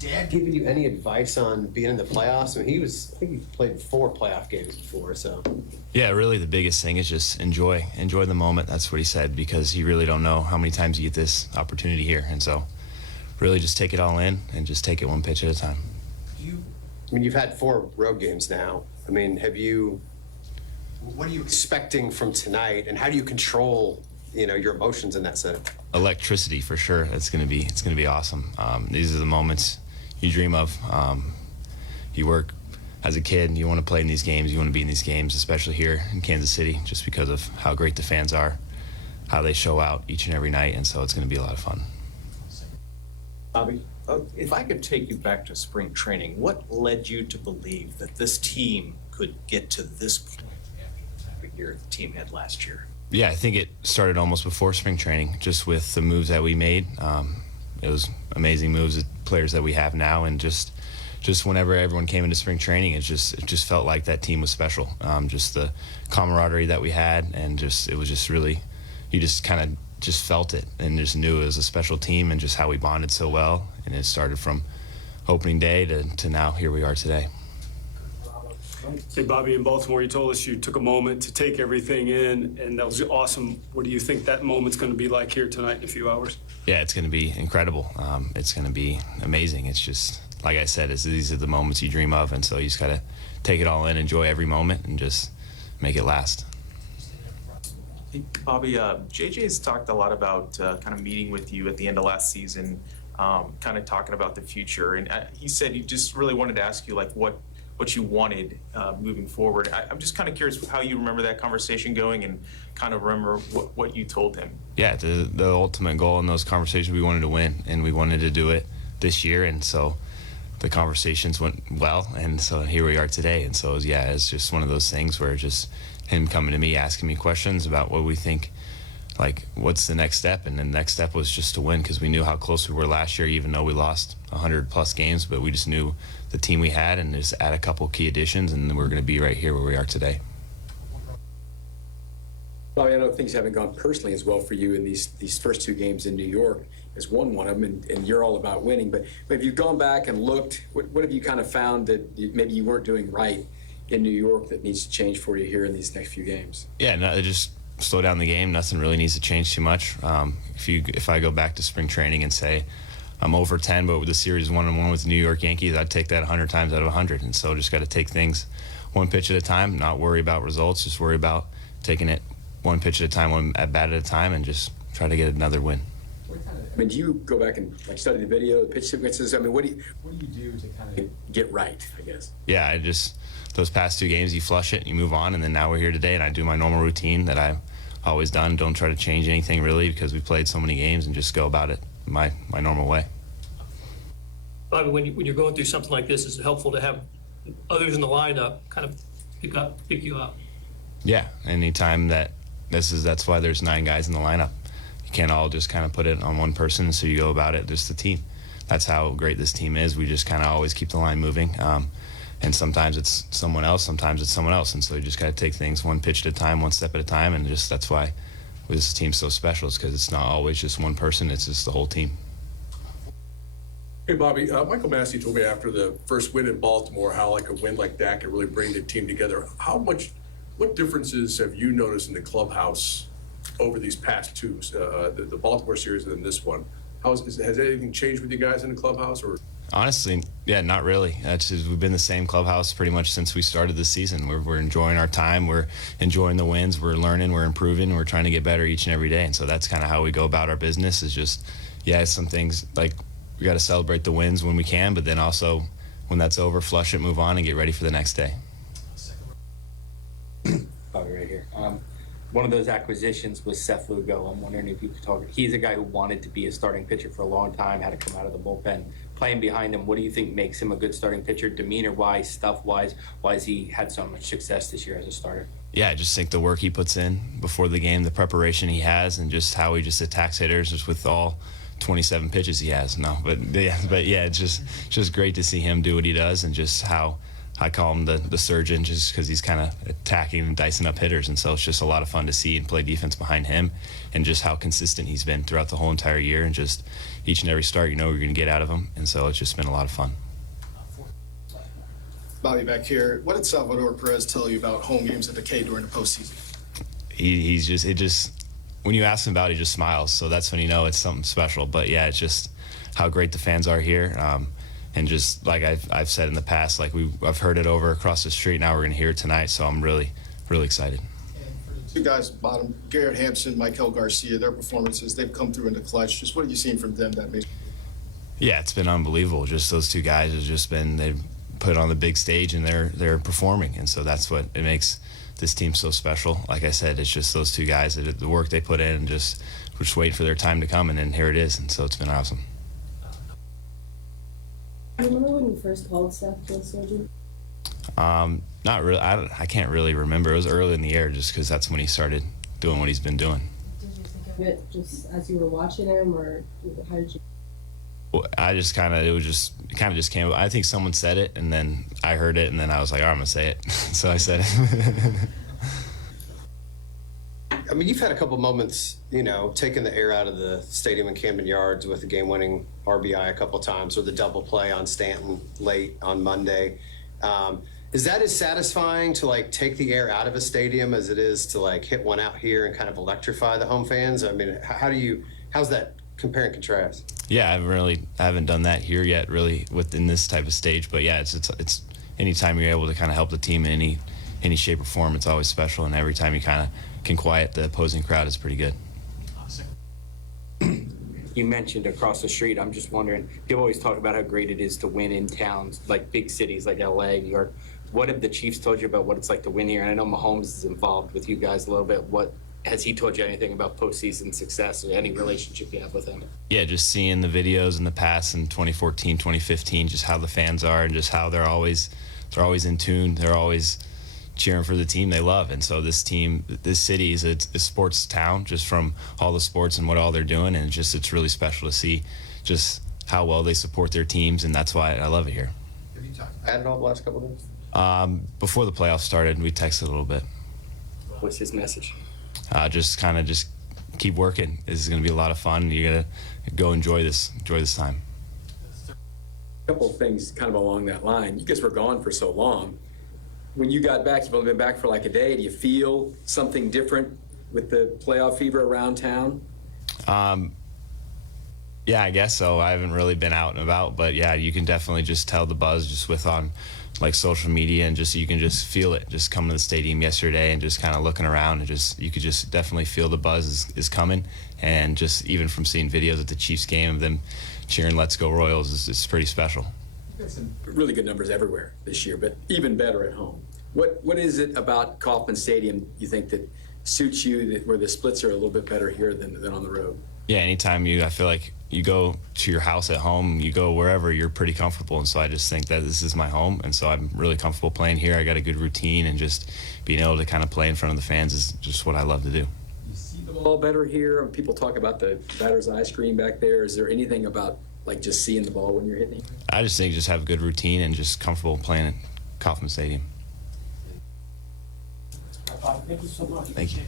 Dad giving you any advice on being in the playoffs? I mean, I think he played 4 playoff games before, so. Yeah, really the biggest thing is just enjoy the moment. That's what he said, because you really don't know how many times you get this opportunity here. And so really just take it all in and just take it one pitch at a time. I mean, you've had 4 road games now. I mean, what are you expecting from tonight, and how do you control, your emotions in that setting? Electricity for sure. It's gonna be awesome. These are the moments you dream of. You work as a kid, you want to play in these games, you want to be in these games, especially here in Kansas City, just because of how great the fans are, how they show out each and every night, and so it's going to be a lot of fun. Bobby, if I could take you back to spring training, what led you to believe that this team could get to this point after the type of year the team had last year? Yeah, I think it started almost before spring training, just with the moves that we made. It was amazing moves, the players that we have now, and just whenever everyone came into spring training, it just felt like that team was special. Just the camaraderie that we had, and it was just really, you just kind of just felt it and just knew it was a special team, and just how we bonded so well. And it started from opening day to now here we are today. Hey, Bobby, in Baltimore, you told us you took a moment to take everything in, and that was awesome. What do you think that moment's going to be like here tonight in a few hours? Yeah, it's going to be incredible. It's going to be amazing. It's just, like I said, these are the moments you dream of, and so you just got to take it all in, enjoy every moment, and just make it last. Hey, Bobby, JJ's talked a lot about kind of meeting with you at the end of last season, kind of talking about the future, and he said he just really wanted to ask you, like, what you wanted moving forward. I'm just kind of curious how you remember that conversation going, and kind of remember what you told him. Yeah, the ultimate goal in those conversations, we wanted to win, and we wanted to do it this year, and so the conversations went well, and so here we are today. And so it's just one of those things where just him coming to me, asking me questions about what we think, like what's the next step, and the next step was just to win, because we knew how close we were last year, even though we lost 100+ games, but we just knew the team we had, and just add a couple key additions, and then we're going to be right here where we are today. Bobby, I know things haven't gone personally as well for you in these first 2 games in New York. Has won one of them, and you're all about winning. But have you gone back and looked? What have you kind of found that maybe you weren't doing right in New York that needs to change for you here in these next few games? Yeah, no, just slow down the game. Nothing really needs to change too much. If I go back to spring training and say I'm over 10, but with the series 1-1 with the New York Yankees, I'd take that 100 times out of 100. And so just got to take things one pitch at a time, not worry about results, just worry about taking it one pitch at a time, one at bat at a time, and just try to get another win. I mean, do you go back and study the video, the pitch sequences? I mean, what do you do to kind of get right, I guess? Yeah, those past 2 games, you flush it, you move on, and then now we're here today, and I do my normal routine that I've always done. Don't try to change anything really, because we've played so many games, and just go about it my normal way. Bobby, when you're going through something like this, is it helpful to have others in the lineup kind of pick you up? Yeah, anytime that's why there's 9 guys in the lineup. You can't all just kind of put it on one person, so you go about it just the team. That's how great this team is. We just kind of always keep the line moving, and sometimes it's someone else, sometimes it's someone else, and so you just got to take things one pitch at a time, one step at a time, and just that's why this team's so special. It's because it's not always just one person, it's just the whole team. Hey, Bobby, Michael Massey told me after the first win in Baltimore how like a win like that could really bring the team together. What differences have you noticed in the clubhouse over these past 2, the Baltimore series and then this one? Has anything changed with you guys in the clubhouse? Or honestly, yeah, not really. We've been the same clubhouse pretty much since we started the season. We're enjoying our time. We're enjoying the wins. We're learning. We're improving. We're trying to get better each and every day. And so that's kind of how we go about our business. Is just, some things like we got to celebrate the wins when we can, but then also when that's over, flush it, move on, and get ready for the next day. Bobby, right here. One of those acquisitions was Seth Lugo. I'm wondering if you could talk. He's a guy who wanted to be a starting pitcher for a long time, had to come out of the bullpen. Playing behind him, what do you think makes him a good starting pitcher, demeanor-wise, stuff-wise? Why has he had so much success this year as a starter? Yeah, I just think the work he puts in before the game, the preparation he has, and just how he just attacks hitters just with all 27 pitches he has. No, but yeah, it's just great to see him do what he does, and just how I call him the surgeon just because he's kind of attacking and dicing up hitters, and so it's just a lot of fun to see and play defense behind him, and just how consistent he's been throughout the whole entire year, and just each and every start you know you're going to get out of him, and so it's just been a lot of fun. Bobby, back here, what did Salvador Perez tell you about home games at the K during the postseason? He's just when you ask him about it, he just smiles, so that's when you know it's something special. But yeah, it's just how great the fans are here. And just like I've said in the past, like I've heard it over across the street. Now we're going to hear it tonight, so I'm really excited. And for the two guys at the bottom, Garrett Hampson, Michael Garcia, their performances, they've come through in the clutch. Just what have you seen from them that makes? Yeah, it's been unbelievable. Just those two guys have just been they've put on the big stage and they're performing, and so that's what it makes this team so special. Like I said, it's just those two guys, the work they put in, and just we're just waiting for their time to come, and then here it is, and so it's been awesome. Do you remember when you first called Seth for surgery? Not really. I can't really remember. It was early in the year, just because that's when he started doing what he's been doing. Did you think of it just as you were watching him, or how did you? Well, I just kind of it just came. I think someone said it, and then I heard it, and then I was like, "All right, I'm gonna say it." So I said it. I mean, you've had a couple moments, you know, taking the air out of the stadium in Camden Yards with the game-winning RBI a couple of times, or the double play on Stanton late on Monday. Is that as satisfying to like take the air out of a stadium as it is to like hit one out here and kind of electrify the home fans? I mean, how's that compare and contrast? Yeah, I haven't done that here yet, really, within this type of stage. But yeah, it's anytime you're able to kind of help the team in any shape or form, it's always special. And every time you kind of can quiet the opposing crowd, it's pretty good. You mentioned across the street. I'm just wondering, people always talk about how great it is to win in towns like big cities like LA, New York. What have the Chiefs told you about what it's like to win here? And I know Mahomes is involved with you guys a little bit. What has he told you anything about postseason success or any relationship you have with him? Yeah, just seeing the videos in the past in 2014, 2015, just how the fans are and just how they're always in tune. They're always cheering for the team they love. And so this city is a sports town, just from all the sports and what all they're doing. And it's really special to see just how well they support their teams. And that's why I love it here. Have you talked about it all the last couple of days? Before the playoffs started, we texted a little bit. What's his message? Just keep working. This is going to be a lot of fun. You got to go enjoy this time. A couple of things kind of along that line. You guys were gone for so long. When you got back, you've only been back for like a day. Do you feel something different with the playoff fever around town? Yeah, I guess so. I haven't really been out and about, but yeah, you can definitely just tell the buzz just with on like social media, and just you can just feel it. Just coming to the stadium yesterday and just kind of looking around, and you could just definitely feel the buzz is coming. And just even from seeing videos at the Chiefs game of them cheering "Let's Go Royals" it's pretty special. Some really good numbers everywhere this year, but even better at home. What is it about Kauffman Stadium you think that suits you, where the splits are a little bit better here than on the road? Yeah, anytime I feel like you go to your house at home, you go wherever, you're pretty comfortable. And so I just think that this is my home. And so I'm really comfortable playing here. I got a good routine, and just being able to kind of play in front of the fans is just what I love to do. You see the ball better here? People talk about the batter's eye screen back there. Is there anything about like just seeing the ball when you're hitting it? I just think just have a good routine and just comfortable playing at Kauffman Stadium. Thank you so much. Thank you.